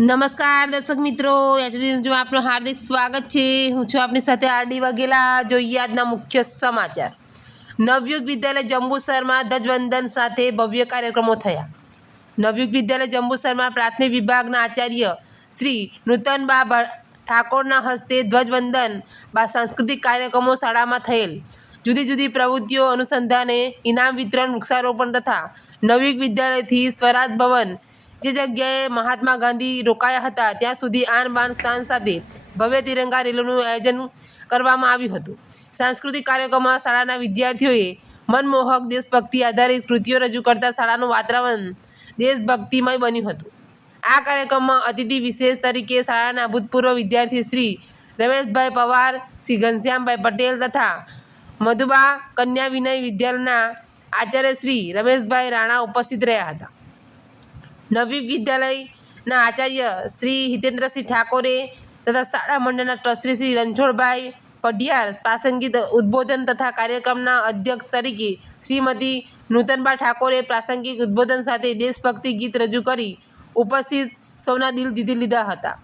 નમસ્કાર દર્શક મિત્રો, એચડી આપનું હાર્દિક સ્વાગત છે। હું છું આપની સાથે આરડી વાઘેલા। જોઈએ આજના મુખ્ય સમાચાર। નવયુગ વિદ્યાલય જંબુસરમાં ધ્વજવંદન સાથે ભવ્ય કાર્યક્રમો થયા। નવયુગ વિદ્યાલય જંબુસરમાં પ્રાથમિક વિભાગના આચાર્ય શ્રી નૂતનબા ઠાકોરના હસ્તે ધ્વજવંદન બાદ સાંસ્કૃતિક કાર્યક્રમો શાળામાં થયેલ। જુદી જુદી પ્રવૃત્તિઓ અનુસંધાને ઇનામ વિતરણ, વૃક્ષારોપણ તથા નવયુગ વિદ્યાલયથી સ્વરાજ ભવન જે જગ્યાએ મહાત્મા ગાંધી રોકાયા હતા ત્યાં સુધી આન બાન શાન સાથે ભવ્ય તિરંગા રેલીનું આયોજન કરવામાં આવ્યું હતું। સાંસ્કૃતિક કાર્યક્રમમાં શાળાના વિદ્યાર્થીઓએ મનમોહક દેશભક્તિ આધારિત કૃતિઓ રજૂ કરતા શાળાનું વાતાવરણ દેશભક્તિમય બન્યું હતું। આ કાર્યક્રમમાં અતિથિ વિશેષ તરીકે શાળાના ભૂતપૂર્વ વિદ્યાર્થી શ્રી રમેશભાઈ પવાર, શ્રી ઘનશ્યામભાઈ પટેલ તથા મધુબા કન્યા વિનય વિદ્યાલયના આચાર્ય શ્રી રમેશભાઈ રાણા ઉપસ્થિત રહ્યા હતા। નવયુગ વિદ્યાલયના આચાર્ય શ્રી હિતેન્દ્રસિંહ ઠાકોરે તથા શાળા મંડળના ટ્રસ્ટી શ્રી રણછોડભાઈ પઢિયાર પ્રાસંગિક ઉદ્બોધન તથા કાર્યક્રમના અધ્યક્ષ તરીકે શ્રીમતી નૂતનબા ઠાકોરે પ્રાસંગિક ઉદ્બોધન સાથે દેશભક્તિ ગીત રજૂ કરી ઉપસ્થિત સૌના દિલ જીતી લીધા હતા।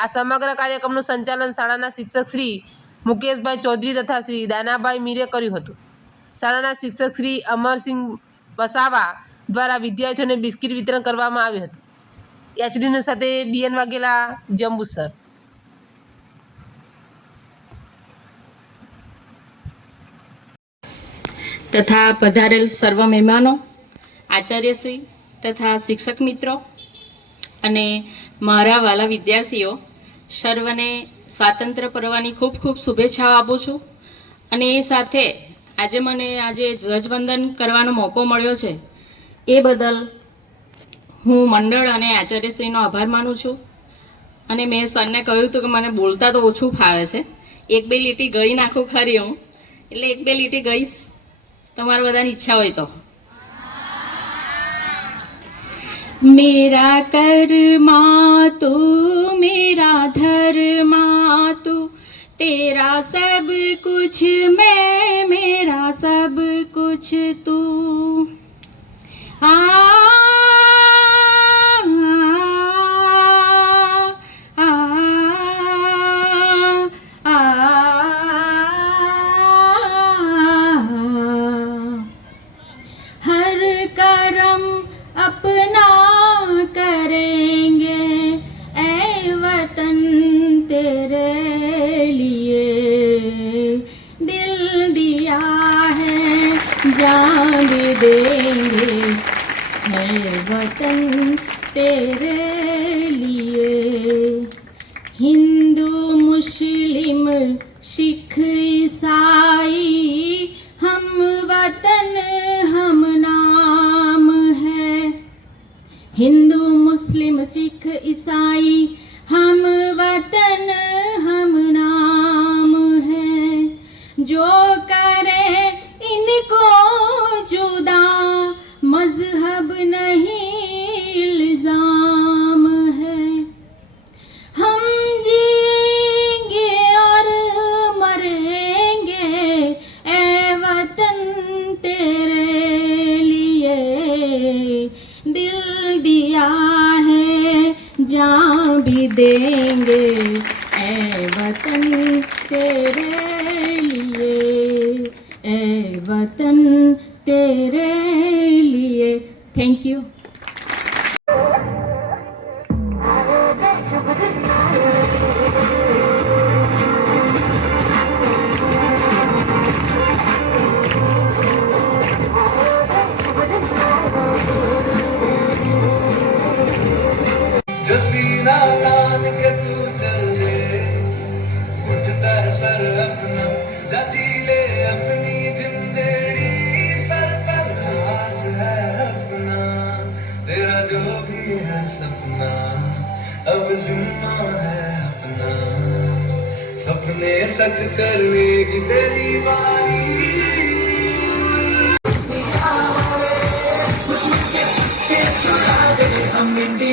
આ સમગ્ર કાર્યક્રમનું સંચાલન શાળાના શિક્ષક શ્રી મુકેશભાઈ ચૌધરી તથા શ્રી દાનાભાઈ મીરે કર્યું હતું। શાળાના શિક્ષક શ્રી અમરસિંહ વસાવા દ્વારા વિદ્યાર્થીઓને બિસ્કિટ વિતરણ કરવામાં આવ્યું હતું। એચડીની સાથે ડીએન વાઘેલા, જંબુસર। તથા પધારેલ સર્વ મહેમાનો, આચાર્યશ્રી તથા શિક્ષક મિત્રો અને મારા વાલા વિદ્યાર્થીઓ, સર્વને સ્વાતંત્ર્ય પર્વની ખૂબ ખૂબ શુભેચ્છાઓ આપું છું। અને એ સાથે મને ધ્વજવંદન કરવાનો મોકો મળ્યો છે એ બદલ હું મંડળ અને આચાર્યશ્રીનો આભાર માનું છું। અને મેં સરને કહ્યું હતું કે મને બોલતા તો ઓછું ફાવે છે, એક બે લીટી ગઈ નાખું ખરી હું, એટલે એક બે લીટી ગઈશ, તમારી બધાની ઈચ્છા હોય તો। मेरा कर्मा तू मेरा धर्मा तू, तेरा सब कुछ मैं मेरा सब कुछ तू। हर करम अपना करेंगे ऐ वतन तेरे लिए, दिल दिया है जान भी देंगे ऐ वतन तेरे लिए। हिंदू मुस्लिम सिख ईसाई हम वतन हम नाम है। हिंदू मुस्लिम सिख ईसाई हम वतन हम नाम है। जो करे इनको जुदा मजहब नहीं इल्जाम है। हम जिएंगे और मरेंगे ऐ वतन तेरे लिए, दिल दिया है जान भी देंगे ऐ वतन तेरे लिए, ऐ वतन तेरे लिए। Thank you. अब जिम्मा है अपना, सपने सच करने की तेरी बारी। हम इंडिया